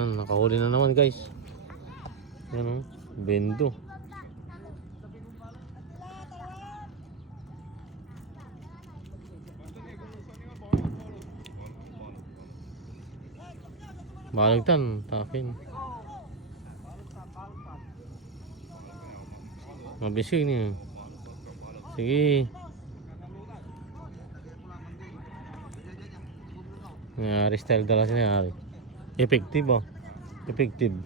Nakahuli na naman guys. Yan o, bendo. Baligtan, takin. Mabisig niya. Sige. Nangyari style dala siya nangyari. Effective oh. Effective.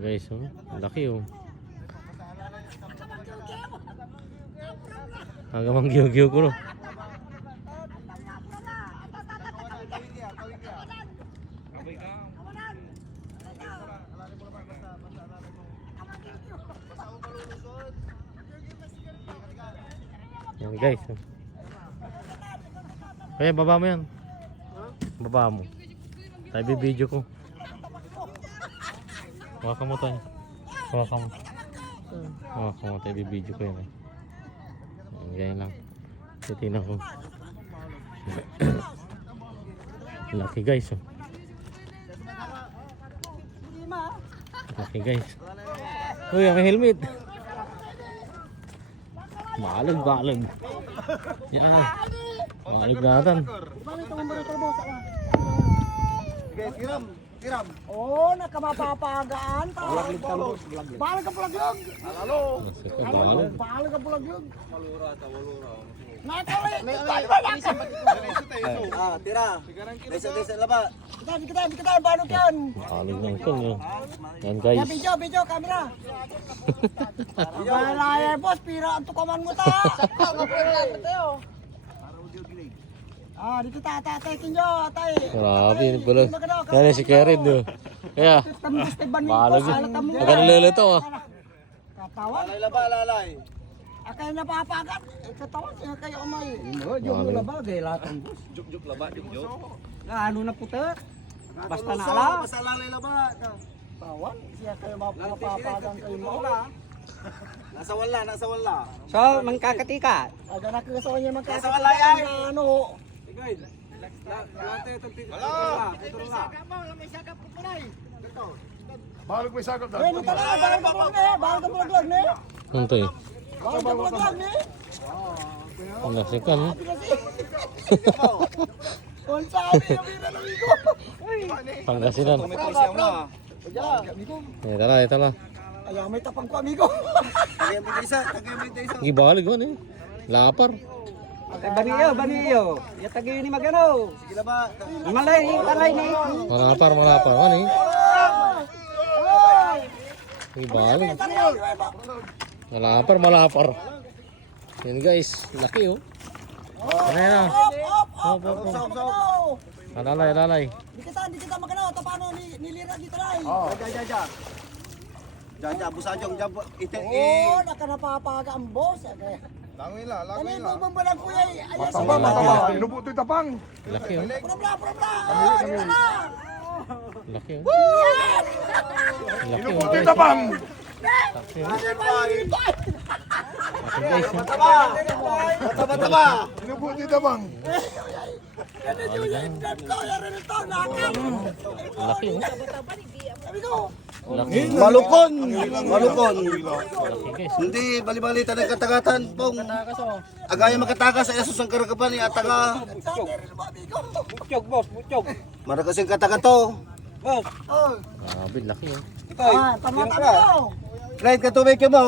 Guys oh, laki oh. Agamang giyo-giyo ko no. Yan guys. Kaya baba mo yan. Baba mo. Tayo bibidyo ko. Hawakan mo tayo. Hawakan mo. Hawakan mo tayo bibidyo ko yan. Ganyan lang. Titignan ko. Laki guys oh. Laki guys. Uy, may helmet. Balag. Yan na. Balag natin. Tiram. Oh, nakamapapagaan pa. Balag ka pulag-yog. Alalo. Balag ka pulag-yog. Walura. Nakali. Tira. Desa laba. Kita, paano yan? Balag ng kong yun. Yan guys. Video, camera. Balaya, boss, pira ang tukaman mo ta. Sakto, ngapulan mo tayo. Dito tatakin nyo, atay. Grabe, yun pala. Yan si Kerin do. Kaya, balag yun. Magkano lilito ah. Katawan. Lalay. Akay napapagat. Katawan, kayo umay. Yung laba, gaya lahat ang boss. Juk laba. Ano na puta? Basta na ala. Basta lalay laba. Tawan, siya kayo mapapagan kayo mo. Nasa wala. So, mangkakatika. Aga na kaso niya Nasa wala yan. Ano? Balag may sakap Eh, balag ka pulag ni. Ano to eh? Balag ka pulag ni. Ang nasikan eh. Kung sabi yung binalamigo. Pangasinan. Ito la. Ayaw may tapang ko, amigo. Tagay mo isa. Gibalig man eh. Lapar. Baniyo. Yatagi ni magano. Sige laba. Malay ni. Malapar man eh. Gibalig. Malapar. Yan guys, laki oh. Ano yan ah? Op. Alalay. Di kita magano. Tapano nilira dito rin. Jaja, busajong jab ite Oh, nakanapapaga ang boss. Langoy la. Ano yung bumbalang kuya? Ayan sa Mataba. Inubuto tapang. Laki oh. Pura. Laki oh. Yes! Laki oh. Inubuto Guys. tapang. Laki oh. Laki guys oh. Mataba. Inubuto tapang. Laki oh. Laki. Malukon. Laki guys. Hindi bali-bali tanang katagatan pong. Agaya makatakas sa esos ang karagapan ni ataga. Butchog. Maragasing katagato. Grabe, laki oh. Tama. Right ka tubig mo.